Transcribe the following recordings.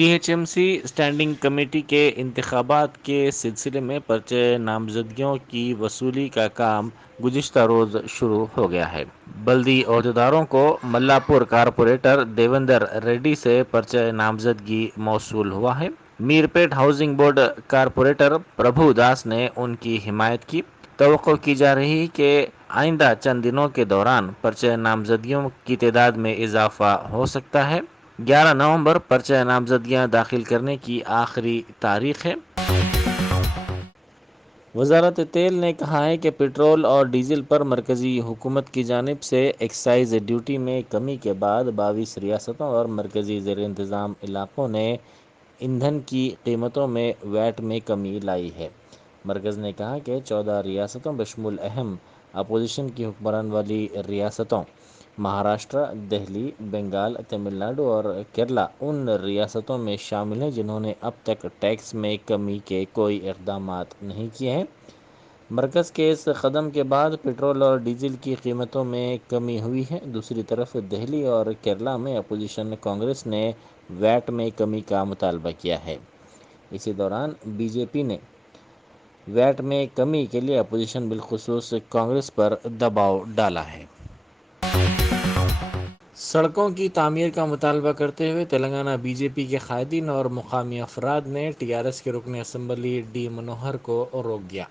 GHMC standing committee کے انتخابات کے سلسلے میں پرچہ نامزدگیوں کی وصولی کا کام گزشتہ روز شروع ہو گیا ہے۔ بلدی عہدیداروں کو ملا پور کارپوریٹر دیوندر ریڈی سے پرچہ نامزدگی موصول ہوا ہے۔ میرپیٹ ہاؤسنگ بورڈ کارپوریٹر پربھو داس نے ان کی حمایت کی۔ توقع کی جا رہی کہ آئندہ چند دنوں کے دوران پرچہ نامزدگیوں کی تعداد میں اضافہ ہو سکتا ہے۔ 11 نومبر پرچہ نامزدگیاں داخل کرنے کی آخری تاریخ ہے۔ وزارت تیل نے کہا ہے کہ پٹرول اور ڈیزل پر مرکزی حکومت کی جانب سے ایکسائز ڈیوٹی میں کمی کے بعد 22 ریاستوں اور مرکزی زیر انتظام علاقوں نے ایندھن کی قیمتوں میں ویٹ میں کمی لائی ہے۔ مرکز نے کہا کہ 14 ریاستوں بشمول اہم اپوزیشن کی حکمران والی ریاستوں مہاراشٹر، دہلی، بنگال، تمل ناڈو اور کیرلا ان ریاستوں میں شامل ہیں جنہوں نے اب تک ٹیکس میں کمی کے کوئی اقدامات نہیں کیے ہیں۔ مرکز کے اس قدم کے بعد پٹرول اور ڈیزل کی قیمتوں میں کمی ہوئی ہے۔ دوسری طرف دہلی اور کیرلا میں اپوزیشن کانگریس نے ویٹ میں کمی کا مطالبہ کیا ہے۔ اسی دوران بی جے پی نے ویٹ میں کمی کے لیے اپوزیشن بالخصوص کانگریس پر دباؤ ڈالا ہے۔ سڑکوں کی تعمیر کا مطالبہ کرتے ہوئے تلنگانہ بی جے پی کے قائدین اور مقامی افراد نے TRS کے رکن اسمبلی ڈی منوہر کو روک دیا۔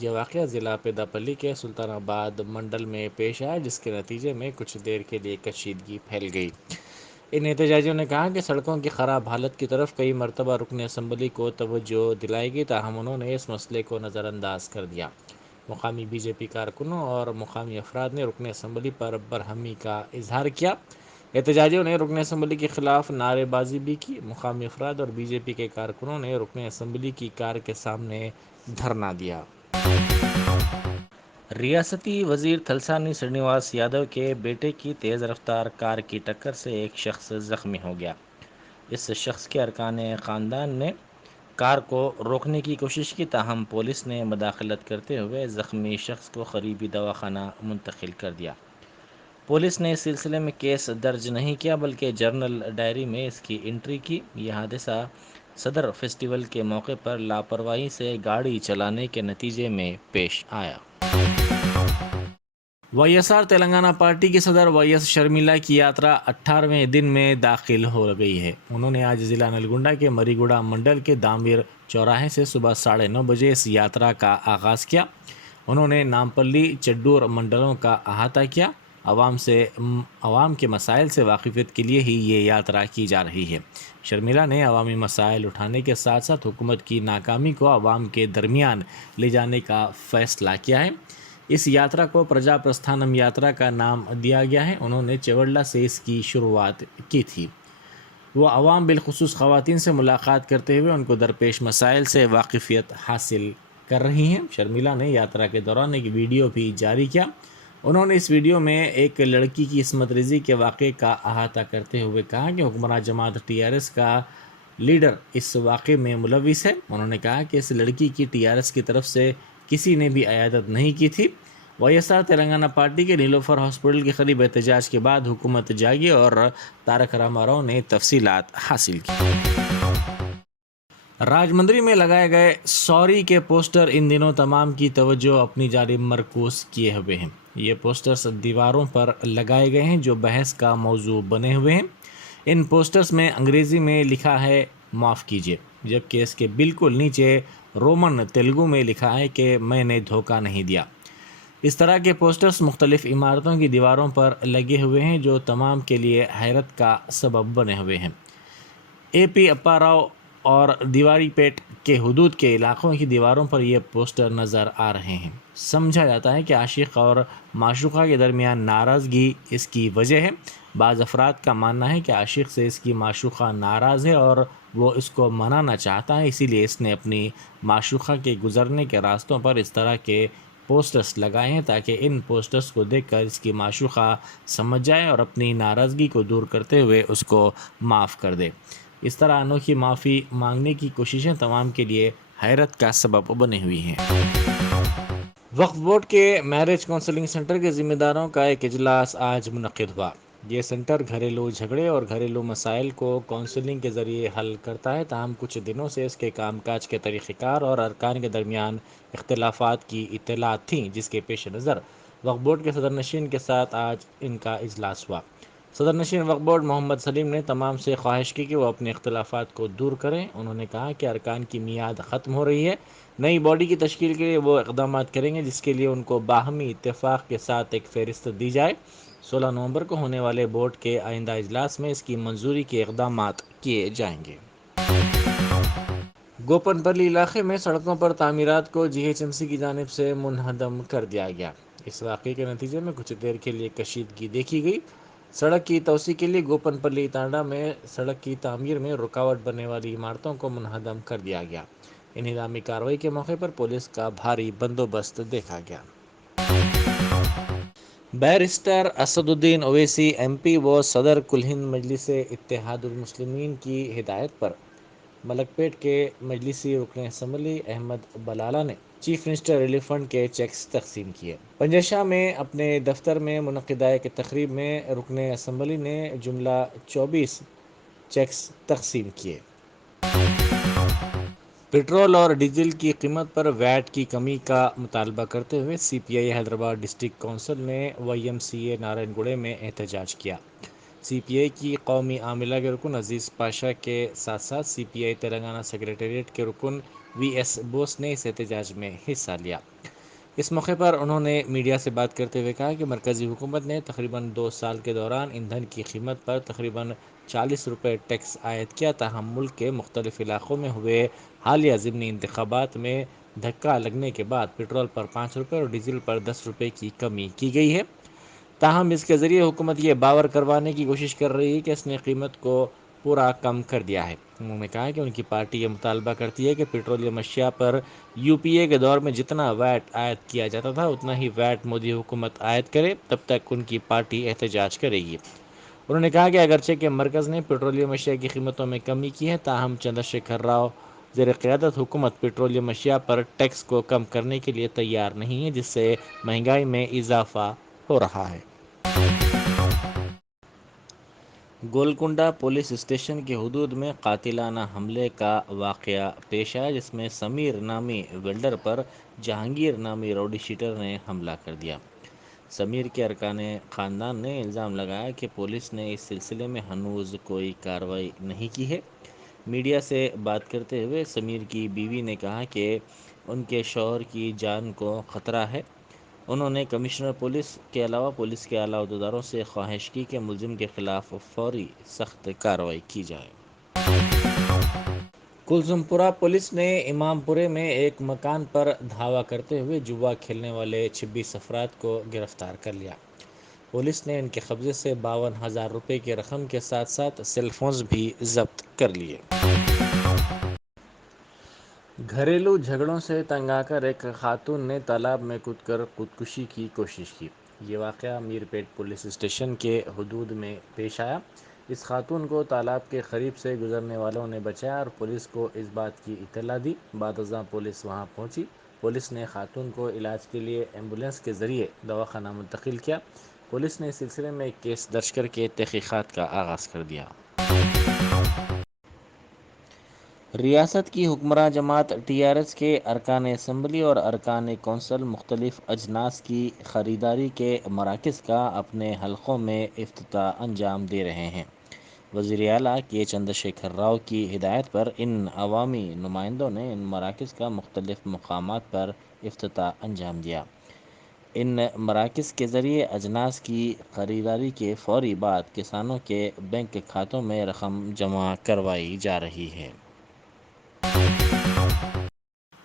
یہ واقعہ ضلع پیداپلی کے سلطان آباد منڈل میں پیش آیا، جس کے نتیجے میں کچھ دیر کے لیے کشیدگی پھیل گئی۔ ان احتجاجیوں نے کہا کہ سڑکوں کی خراب حالت کی طرف کئی مرتبہ رکن اسمبلی کو توجہ دلائی گئی، تاہم انہوں نے اس مسئلے کو نظر انداز کر دیا۔ مقامی بی جے پی کارکنوں اور مقامی افراد نے رکن اسمبلی پر برہمی کا اظہار کیا۔ احتجاجیوں نے رکن اسمبلی کے خلاف نعرے بازی بھی کی۔ مقامی افراد اور بی جے پی کے کارکنوں نے رکن اسمبلی کی کار کے سامنے دھرنا دیا۔ ریاستی وزیر تھلسانی سرینواس یادو کے بیٹے کی تیز رفتار کار کی ٹکر سے ایک شخص زخمی ہو گیا۔ اس شخص کے ارکان خاندان نے کار کو روکنے کی کوشش کی، تاہم پولیس نے مداخلت کرتے ہوئے زخمی شخص کو قریبی دواخانہ منتقل کر دیا۔ پولیس نے اس سلسلے میں کیس درج نہیں کیا بلکہ جرنل ڈائری میں اس کی انٹری کی۔ یہ حادثہ صدر فیسٹیول کے موقع پر لاپرواہی سے گاڑی چلانے کے نتیجے میں پیش آیا۔ YSR تلنگانہ پارٹی کی صدر YS شرمیلا کی یاترا 18ویں دن میں داخل ہو گئی ہے۔ انہوں نے آج ضلع نلگنڈا کے مریگوڑا منڈل کے دامیر چوراہے سے صبح 9:30 بجے اس یاترا کا آغاز کیا۔ انہوں نے نامپلی، چڈور منڈلوں کا احاطہ کیا۔ عوام کے مسائل سے واقفیت کے لیے ہی یہ یاترا کی جا رہی ہے۔ شرمیلا نے عوامی مسائل اٹھانے کے ساتھ ساتھ حکومت کی ناکامی کو عوام کے درمیان لے جانے کا فیصلہ کیا ہے۔ اس یاترا کو پرجا پرستھانم یاترا کا نام دیا گیا ہے۔ انہوں نے چیوڑلہ سے اس کی شروعات کی تھی۔ وہ عوام بالخصوص خواتین سے ملاقات کرتے ہوئے ان کو درپیش مسائل سے واقفیت حاصل کر رہی ہیں۔ شرمیلا نے یاترا کے دوران ایک ویڈیو بھی جاری کیا۔ انہوں نے اس ویڈیو میں ایک لڑکی کی عصمت ریزی کے واقعے کا احاطہ کرتے ہوئے کہا کہ حکمراں جماعت TRS کا لیڈر اس واقعے میں ملوث ہے۔ انہوں نے کہا کہ اس لڑکی کی TRS کی طرف سے کسی نے بھی عیادت نہیں کی تھی۔ YSR تلنگانہ پارٹی کے نیلوفر ہاسپٹل کے قریب احتجاج کے بعد حکومت جاگی اور تارک راما راؤ نے تفصیلات حاصل کی۔ راج مندری میں لگائے گئے سوری کے پوسٹر ان دنوں تمام کی توجہ اپنی جانب مرکوز کیے ہوئے ہیں۔ یہ پوسٹرز دیواروں پر لگائے گئے ہیں جو بحث کا موضوع بنے ہوئے ہیں۔ ان پوسٹرز میں انگریزی میں لکھا ہے معاف کیجیے، جبکہ اس کے بالکل نیچے رومن تیلگو میں لکھا ہے کہ میں نے دھوکہ نہیں دیا۔ اس طرح کے پوسٹرز مختلف عمارتوں کی دیواروں پر لگے ہوئے ہیں جو تمام کے لیے حیرت کا سبب بنے ہوئے ہیں۔ AP اپا راؤ اور دیواری پیٹ کے حدود کے علاقوں کی دیواروں پر یہ پوسٹر نظر آ رہے ہیں۔ سمجھا جاتا ہے کہ عاشق اور معشوقہ کے درمیان ناراضگی اس کی وجہ ہے۔ بعض افراد کا ماننا ہے کہ عاشق سے اس کی معشوقہ ناراض ہے اور وہ اس کو منانا چاہتا ہے، اسی لیے اس نے اپنی معشوقہ کے گزرنے کے راستوں پر اس طرح کے پوسٹرز لگائے ہیں تاکہ ان پوسٹرز کو دیکھ کر اس کی معشوقہ سمجھ جائے اور اپنی ناراضگی کو دور کرتے ہوئے اس کو معاف کر دے۔ اس طرح انوکھی معافی مانگنے کی کوششیں تمام کے لیے حیرت کا سبب بنی ہوئی ہیں۔ وقف بورڈ کے میرج کونسلنگ سینٹر کے ذمہ داروں کا ایک اجلاس آج منعقد ہوا۔ یہ سینٹر گھریلو جھگڑے اور گھریلو مسائل کو کونسلنگ کے ذریعے حل کرتا ہے، تاہم کچھ دنوں سے اس کے کام کاج کے طریقہ کار اور ارکان کے درمیان اختلافات کی اطلاعات تھیں، جس کے پیش نظر وقف بورڈ کے صدر نشین کے ساتھ آج ان کا اجلاس ہوا۔ صدر نشین وقف بورڈ محمد سلیم نے تمام سے خواہش کی کہ وہ اپنے اختلافات کو دور کریں۔ انہوں نے کہا کہ ارکان کی میعاد ختم ہو رہی ہے، نئی باڈی کی تشکیل کے لیے وہ اقدامات کریں گے جس کے لیے ان کو باہمی اتفاق کے ساتھ ایک فہرست دی جائے۔ 16 نومبر کو ہونے والے بورڈ کے آئندہ اجلاس میں اس کی منظوری کے اقدامات کیے جائیں گے۔ گوپن پلی علاقے میں سڑکوں پر تعمیرات کو جی ایچ ایم سی کی جانب سے منہدم کر دیا گیا۔ اس واقعے کے نتیجے میں کچھ دیر کے لیے کشیدگی دیکھی گئی۔ سڑک کی توسیع کے لیے گوپن پلی تانڈا میں سڑک کی تعمیر میں رکاوٹ بننے والی عمارتوں کو منہدم کر دیا گیا۔ انہدامی کارروائی کے موقع پر پولیس کا بھاری بندوبست دیکھا گیا۔ بیرسٹر اسد الدین اویسی ایم پی و صدر کل ہند مجلس اتحاد المسلمین کی ہدایت پر ملک پیٹ کے مجلسی رکن اسمبلی احمد بلالہ نے چیف منسٹر ریلیف فنڈ کے چیکس تقسیم کیے۔ پنجشہ میں اپنے دفتر میں منعقدہ ایک تقریب میں رکن اسمبلی نے جملہ 24 چیکس تقسیم کیے۔ پٹرول اور ڈیزل کی قیمت پر ویٹ کی کمی کا مطالبہ کرتے ہوئے سی پی آئی حیدرآباد ڈسٹرکٹ کونسل نے وائی ایم سی اے نارائن گوڑے میں احتجاج کیا۔ سی پی آئی کی قومی عاملہ کے رکن عزیز پاشا کے ساتھ ساتھ سی پی آئی تلنگانہ سیکریٹریٹ کے رکن وی ایس بوس نے اس احتجاج میں حصہ لیا۔ اس موقع پر انہوں نے میڈیا سے بات کرتے ہوئے کہا کہ مرکزی حکومت نے تقریباً 2 سال کے دوران ایندھن کی قیمت پر تقریباً 40 روپے ٹیکس عائد کیا، تاہم ملک کے مختلف علاقوں میں ہوئے حالیہ ضمنی انتخابات میں دھکا لگنے کے بعد پٹرول پر 5 روپے اور ڈیزل پر 10 روپے کی کمی کی گئی ہے۔ تاہم اس کے ذریعے حکومت یہ باور کروانے کی کوشش کر رہی ہے کہ اس نے قیمت کو پورا کم کر دیا ہے۔ انہوں نے کہا کہ ان کی پارٹی یہ مطالبہ کرتی ہے کہ پیٹرولیم اشیاء پر یو پی اے کے دور میں جتنا ویٹ عائد کیا جاتا تھا اتنا ہی ویٹ مودی حکومت عائد کرے، تب تک ان کی پارٹی احتجاج کرے گی۔ انہوں نے کہا کہ اگرچہ کہ مرکز نے پیٹرولیم اشیاء کی قیمتوں میں کمی کی ہے، تاہم چندر شیکھر راؤ زیر قیادت حکومت پیٹرولیم اشیاء پر ٹیکس کو کم کرنے کے لیے تیار نہیں ہے، جس سے مہنگائی میں اضافہ ہو رہا ہے۔ گولکنڈہ پولیس اسٹیشن کی حدود میں قاتلانہ حملے کا واقعہ پیش آیا، جس میں سمیر نامی ویلڈر پر جہانگیر نامی راؤڈی شیٹر نے حملہ کر دیا۔ سمیر کے ارکان خاندان نے الزام لگایا کہ پولیس نے اس سلسلے میں ہنوز کوئی کارروائی نہیں کی ہے۔ میڈیا سے بات کرتے ہوئے سمیر کی بیوی نے کہا کہ ان کے شوہر کی جان کو خطرہ ہے۔ انہوں نے کمشنر پولیس کے علاوہ پولیس کے اعلیٰ عہدیداروں سے خواہش کی کہ ملزم کے خلاف فوری سخت کارروائی کی جائے۔ کلزم پورہ پولیس نے امام پورے میں ایک مکان پر دھاوا کرتے ہوئے جوا کھیلنے والے 26 افراد کو گرفتار کر لیا۔ پولیس نے ان کے قبضے سے 52,000 روپے کی رقم کے ساتھ ساتھ سیل فونز بھی ضبط کر لیے۔ گھریلو جھگڑوں سے تنگ آ کر ایک خاتون نے تالاب میں کود کر خودکشی کی کوشش کی۔ یہ واقعہ میر پیٹ پولیس اسٹیشن کے حدود میں پیش آیا۔ اس خاتون کو تالاب کے قریب سے گزرنے والوں نے بچایا اور پولیس کو اس بات کی اطلاع دی۔ بعد ازاں پولیس وہاں پہنچی۔ پولیس نے خاتون کو علاج کے لیے ایمبولینس کے ذریعے دواخانہ منتقل کیا۔ پولیس نے اس سلسلے میں ایک کیس درج کر کے تحقیقات کا آغاز کر دیا۔ ریاست کی حکمراں جماعت ٹی آر ایس کے ارکان اسمبلی اور ارکان کونسل مختلف اجناس کی خریداری کے مراکز کا اپنے حلقوں میں افتتاح انجام دے رہے ہیں۔ وزیر اعلیٰ کے چندر شیکھر راؤ کی ہدایت پر ان عوامی نمائندوں نے ان مراکز کا مختلف مقامات پر افتتاح انجام دیا۔ ان مراکز کے ذریعے اجناس کی خریداری کے فوری بعد کسانوں کے بینک کھاتوں میں رقم جمع کروائی جا رہی ہے۔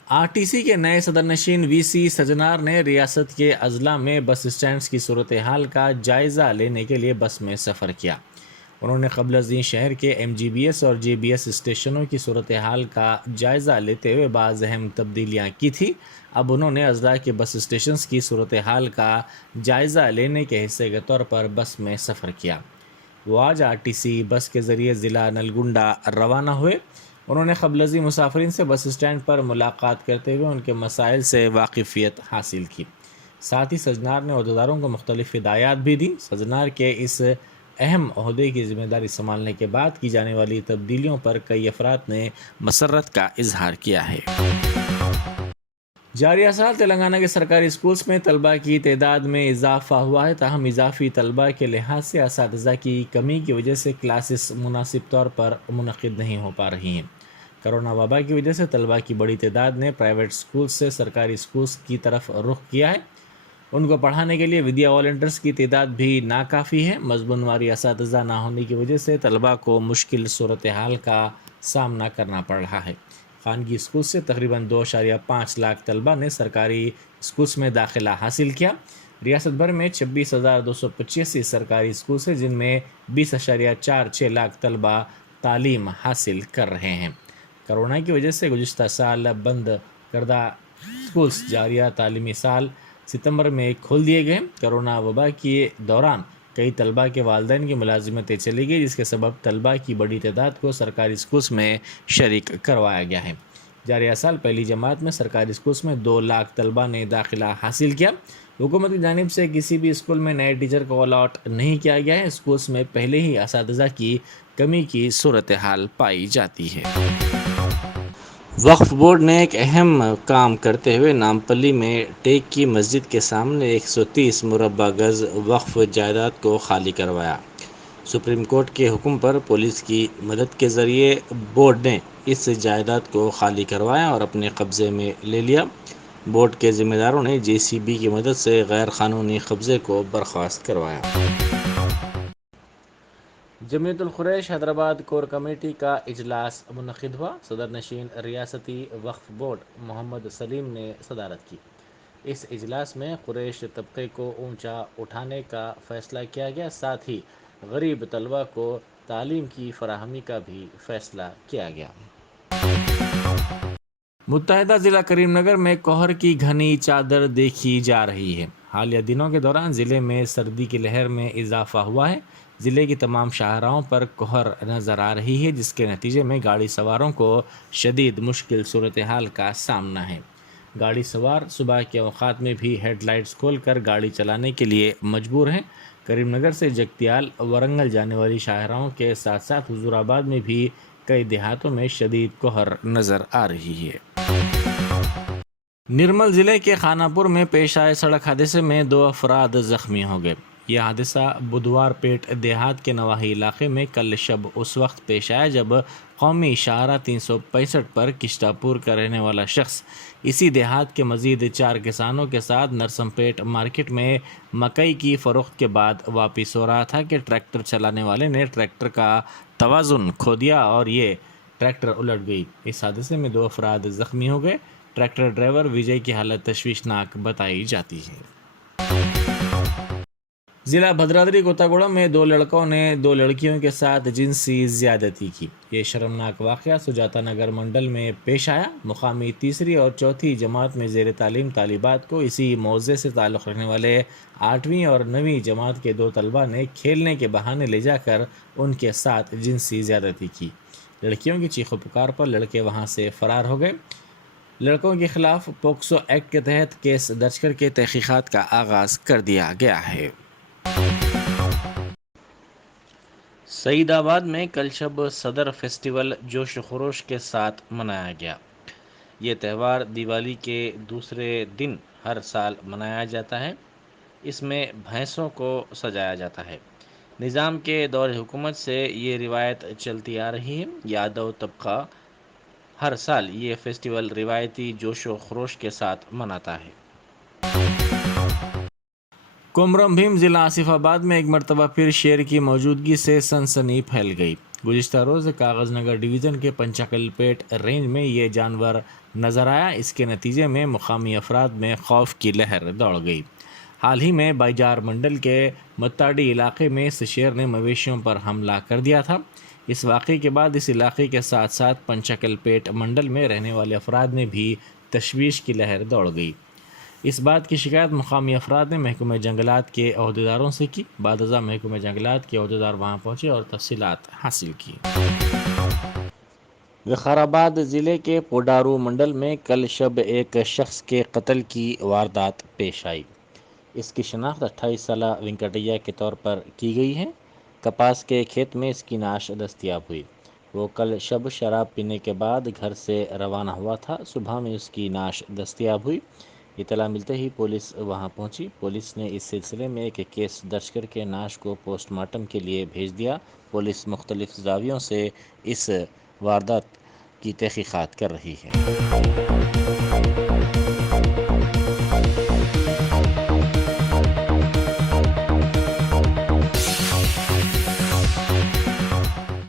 آر ٹی سی کے نئے صدر نشین وی سی سجنار نے ریاست کے اضلاع میں بس اسٹینڈز کی صورتحال کا جائزہ لینے کے لیے بس میں سفر کیا۔ انہوں نے قبل ازیں شہر کے ایم جی بی ایس اور جے بی ایس اسٹیشنوں کی صورتحال کا جائزہ لیتے ہوئے بعض اہم تبدیلیاں کی تھیں۔ اب انہوں نے اضلاع کے بس اسٹیشنز کی صورتحال کا جائزہ لینے کے حصے کے طور پر بس میں سفر کیا۔ وہ آج آر ٹی سی بس کے ذریعے ضلع نلگنڈا روانہ ہوئے۔ انہوں نے قبل ازیں مسافرین سے بس اسٹینڈ پر ملاقات کرتے ہوئے ان کے مسائل سے واقفیت حاصل کی۔ ساتھ ہی سجنار نے عہدیداروں کو مختلف ہدایات بھی دیں۔ سجنار کے اس اہم عہدے کی ذمہ داری سنبھالنے کے بعد کی جانے والی تبدیلیوں پر کئی افراد نے مسرت کا اظہار کیا ہے۔ جاریہ سال تلنگانہ کے سرکاری اسکولز میں طلبہ کی تعداد میں اضافہ ہوا ہے، تاہم اضافی طلبہ کے لحاظ سے اساتذہ کی کمی کی وجہ سے کلاسز مناسب طور پر منعقد نہیں ہو پا رہی ہیں۔ کرونا وبا کی وجہ سے طلبہ کی بڑی تعداد نے پرائیویٹ اسکولز سے سرکاری اسکولز کی طرف رخ کیا ہے۔ ان کو پڑھانے کے لیے ودیا والنٹرز کی تعداد بھی ناکافی ہے۔ مضمون واری اساتذہ نہ ہونے کی وجہ سے طلبہ کو مشکل صورتحال کا سامنا کرنا پڑ رہا ہے۔ خانگی اسکول سے تقریباً 2.5 لاکھ طلبہ نے سرکاری اسکولز میں داخلہ حاصل کیا۔ ریاست بھر میں 26,285 سرکاری اسکول ہیں، جن میں 20.46 لاکھ طلبہ تعلیم حاصل کر رہے ہیں۔ کرونا کی وجہ سے گزشتہ سال بند کردہ اسکولز جاریہ تعلیمی سال ستمبر میں کھول دیے گئے۔ کرونا وبا کے دوران کئی طلبہ کے والدین کی ملازمتیں چلی گئی، جس کے سبب طلبہ کی بڑی تعداد کو سرکاری اسکولز میں شریک کروایا گیا ہے۔ جاریہ سال پہلی جماعت میں سرکاری اسکولز میں 2 لاکھ طلبہ نے داخلہ حاصل کیا۔ حکومت کی جانب سے کسی بھی اسکول میں نئے ٹیچر کو الاٹ نہیں کیا گیا ہے۔ اسکولز میں پہلے ہی اساتذہ کی کمی کی صورتحال پائی جاتی ہے۔ وقف بورڈ نے ایک اہم کام کرتے ہوئے نامپلی میں ٹیک کی مسجد کے سامنے 130 مربع گز وقف جائیداد کو خالی کروایا۔ سپریم کورٹ کے حکم پر پولیس کی مدد کے ذریعے بورڈ نے اس جائیداد کو خالی کروایا اور اپنے قبضے میں لے لیا۔ بورڈ کے ذمہ داروں نے JCB کی مدد سے غیر قانونی قبضے کو برخاست کروایا۔ جمعیت القریش حیدرآباد کور کمیٹی کا اجلاس منعقد ہوا۔ صدر نشین ریاستی وقف بورڈ محمد سلیم نے صدارت کی۔ اس اجلاس میں قریش طبقے کو اونچا اٹھانے کا فیصلہ کیا گیا، ساتھ ہی غریب طلبہ کو تعلیم کی فراہمی کا بھی فیصلہ کیا گیا۔ متحدہ ضلع کریم نگر میں کوہر کی گھنی چادر دیکھی جا رہی ہے۔ حالیہ دنوں کے دوران ضلع میں سردی کی لہر میں اضافہ ہوا ہے۔ ضلع کی تمام شاہراہوں پر کوہر نظر آ رہی ہے، جس کے نتیجے میں گاڑی سواروں کو شدید مشکل صورتحال کا سامنا ہے۔ گاڑی سوار صبح کے اوقات میں بھی ہیڈ لائٹس کھول کر گاڑی چلانے کے لیے مجبور ہیں۔ کریم نگر سے جگتیال ورنگل جانے والی شاہراہوں کے ساتھ ساتھ حضور آباد میں بھی کئی دیہاتوں میں شدید کوہر نظر آ رہی ہے۔ نرمل ضلع کے خانہ پور میں پیش آئے سڑک حادثے میں 2 افراد زخمی ہو گئے۔ یہ حادثہ بدوار پیٹ دیہات کے نواحی علاقے میں کل شب اس وقت پیش آیا جب قومی شاہراہ 365 پر کشتہ پور کا رہنے والا شخص اسی دیہات کے مزید 4 کسانوں کے ساتھ نرسم پیٹ مارکیٹ میں مکئی کی فروخت کے بعد واپس ہو رہا تھا کہ ٹریکٹر چلانے والے نے ٹریکٹر کا توازن کھو دیا اور یہ ٹریکٹر الٹ گئی۔ اس حادثے میں 2 افراد زخمی ہو گئے۔ ٹریکٹر ڈرائیور وجے کی حالت تشویشناک بتائی جاتی ہے۔ ضلع بھدرادری کوتاگوڑم میں 2 لڑکوں نے 2 لڑکیوں کے ساتھ جنسی زیادتی کی۔ یہ شرمناک واقعہ سجاتا نگر منڈل میں پیش آیا۔ مقامی تیسری اور چوتھی جماعت میں زیر تعلیم طالبات کو اسی موضوع سے تعلق رکھنے والے 8ویں اور 9ویں جماعت کے 2 طلبہ نے کھیلنے کے بہانے لے جا کر ان کے ساتھ جنسی زیادتی کی۔ لڑکیوں کی چیخ و پکار پر لڑکے وہاں سے فرار ہو گئے۔ لڑکوں کے خلاف پوکسو ایکٹ کے تحت کیس درج کر کے تحقیقات کا آغاز کر دیا گیا ہے۔ سعید آباد میں کل شب صدر فیسٹیول جوش و خروش کے ساتھ منایا گیا۔ یہ تہوار دیوالی کے دوسرے دن ہر سال منایا جاتا ہے۔ اس میں بھینسوں کو سجایا جاتا ہے۔ نظام کے دور حکومت سے یہ روایت چلتی آ رہی ہے۔ یادو طبقہ ہر سال یہ فیسٹیول روایتی جوش و خروش کے ساتھ مناتا ہے۔ کومرم بھیم ضلع آصف آباد میں ایک مرتبہ پھر شیر کی موجودگی سے سنسنی پھیل گئی۔ گزشتہ روز کاغذ نگر ڈویژن کے پنچاکل پیٹ رینج میں یہ جانور نظر آیا۔ اس کے نتیجے میں مقامی افراد میں خوف کی لہر دوڑ گئی۔ حال ہی میں بائیجار منڈل کے متاڈی علاقے میں اس شیر نے مویشیوں پر حملہ کر دیا تھا۔ اس واقعے کے بعد اس علاقے کے ساتھ ساتھ پنچاکل پیٹ منڈل میں رہنے والے افراد میں بھی تشویش کی لہر دوڑ گئی۔ اس بات کی شکایت مقامی افراد نے محکمہ جنگلات کے عہدیداروں سے کی۔ بعد ازاں محکمہ جنگلات کے عہدیدار وہاں پہنچے اور تفصیلات حاصل کی۔ وقار آباد ضلع کے پوڈارو منڈل میں کل شب ایک شخص کے قتل کی واردات پیش آئی۔ اس کی شناخت 28 سالہ وینکٹیا کے طور پر کی گئی ہے۔ کپاس کے کھیت میں اس کی نعش دستیاب ہوئی۔ وہ کل شب شراب پینے کے بعد گھر سے روانہ ہوا تھا۔ صبح میں اس کی نعش دستیاب ہوئی۔ اطلاع ملتے ہی پولیس وہاں پہنچی۔ پولیس نے اس سلسلے میں ایک کیس درج کر کے نعش کو پوسٹ مارٹم کے لیے بھیج دیا۔ پولیس مختلف زاویوں سے اس واردات کی تحقیقات کر رہی ہے۔